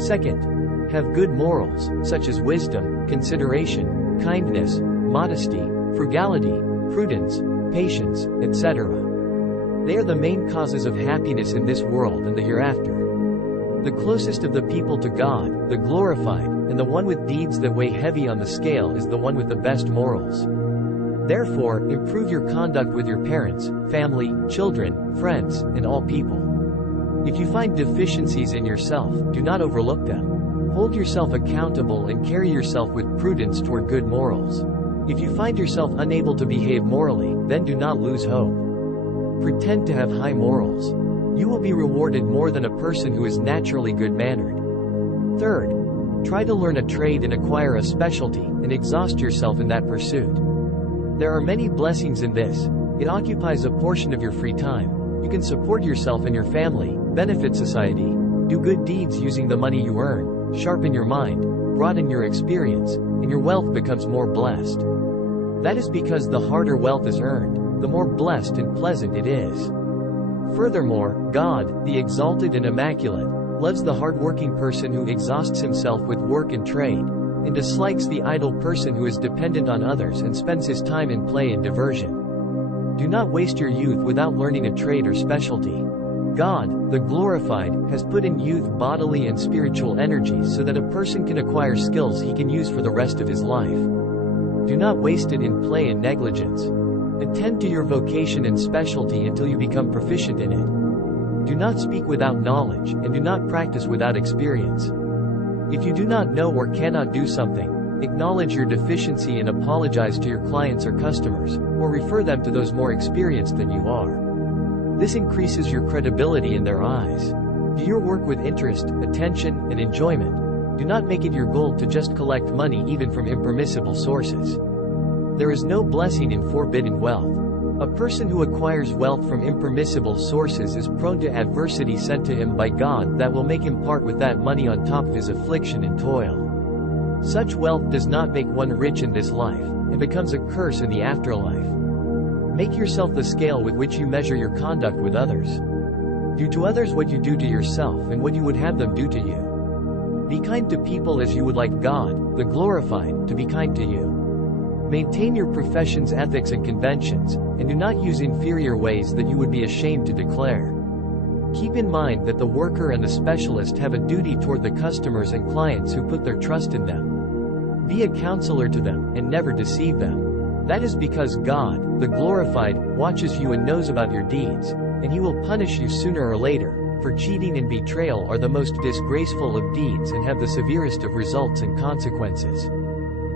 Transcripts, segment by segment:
Second, have good morals, such as wisdom, consideration, kindness, modesty, frugality, prudence, patience, etc. They are the main causes of happiness in this world and the hereafter. The closest of the people to God, the glorified, and the one with deeds that weigh heavy on the scale is the one with the best morals. Therefore, improve your conduct with your parents, family, children, friends, and all people. If you find deficiencies in yourself, do not overlook them. Hold yourself accountable and carry yourself with prudence toward good morals. If you find yourself unable to behave morally, then do not lose hope. Pretend to have high morals. You will be rewarded more than a person who is naturally good-mannered. Third, try to learn a trade and acquire a specialty, and exhaust yourself in that pursuit. There are many blessings in this. It occupies a portion of your free time. You can support yourself and your family, benefit society, do good deeds using the money you earn, sharpen your mind, broaden your experience, and your wealth becomes more blessed. That is because the harder wealth is earned, the more blessed and pleasant it is. Furthermore, God, the exalted and immaculate, loves the hard-working person who exhausts himself with work and trade, and dislikes the idle person who is dependent on others and spends his time in play and diversion. Do not waste your youth without learning a trade or specialty. God, the glorified, has put in youth bodily and spiritual energies so that a person can acquire skills he can use for the rest of his life. Do not waste it in play and negligence. Attend to your vocation and specialty until you become proficient in it. Do not speak without knowledge, and do not practice without experience. If you do not know or cannot do something, acknowledge your deficiency and apologize to your clients or customers, or refer them to those more experienced than you are. This increases your credibility in their eyes. Do your work with interest, attention, and enjoyment. Do not make it your goal to just collect money even from impermissible sources. There is no blessing in forbidden wealth. A person who acquires wealth from impermissible sources is prone to adversity sent to him by God that will make him part with that money on top of his affliction and toil. Such wealth does not make one rich in this life, and becomes a curse in the afterlife. Make yourself the scale with which you measure your conduct with others. Do to others what you do to yourself and what you would have them do to you. Be kind to people as you would like God, the glorified, to be kind to you. Maintain your profession's ethics and conventions, and do not use inferior ways that you would be ashamed to declare. Keep in mind that the worker and the specialist have a duty toward the customers and clients who put their trust in them. Be a counselor to them, and never deceive them. That is because God, the glorified, watches you and knows about your deeds, and he will punish you sooner or later, for cheating and betrayal are the most disgraceful of deeds and have the severest of results and consequences.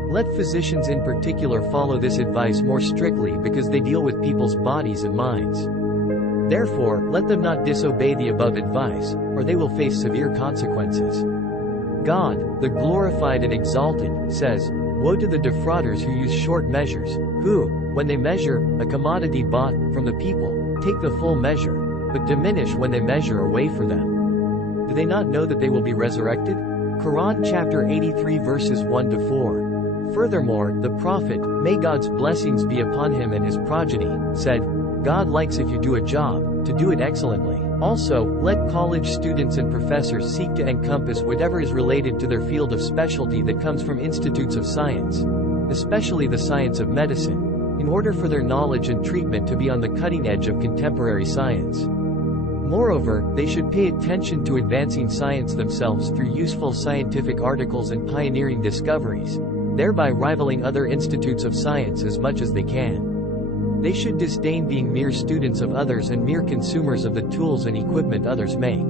Let physicians in particular follow this advice more strictly because they deal with people's bodies and minds. Therefore, let them not disobey the above advice, or they will face severe consequences. God, the glorified and exalted, says, "Woe to the defrauders who use short measures, who, when they measure a commodity bought from the people, take the full measure, but diminish when they measure or weigh for them. Do they not know that they will be resurrected?" Quran chapter 83 verses 1-4. Furthermore, the Prophet, may God's blessings be upon him and his progeny, said, "God likes if you do a job, to do it excellently." Also, let college students and professors seek to encompass whatever is related to their field of specialty that comes from institutes of science, especially the science of medicine, in order for their knowledge and treatment to be on the cutting edge of contemporary science. Moreover, they should pay attention to advancing science themselves through useful scientific articles and pioneering discoveries, thereby rivaling other institutes of science as much as they can. They should disdain being mere students of others and mere consumers of the tools and equipment others make.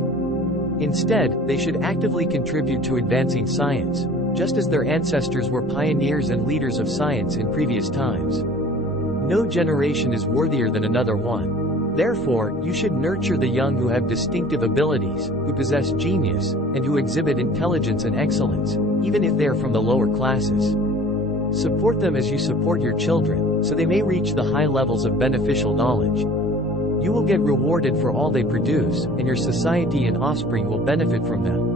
Instead, they should actively contribute to advancing science, just as their ancestors were pioneers and leaders of science in previous times. No generation is worthier than another one. Therefore, you should nurture the young who have distinctive abilities, who possess genius, and who exhibit intelligence and excellence, even if they are from the lower classes. Support them as you support your children, so they may reach the high levels of beneficial knowledge. You will get rewarded for all they produce, and your society and offspring will benefit from them.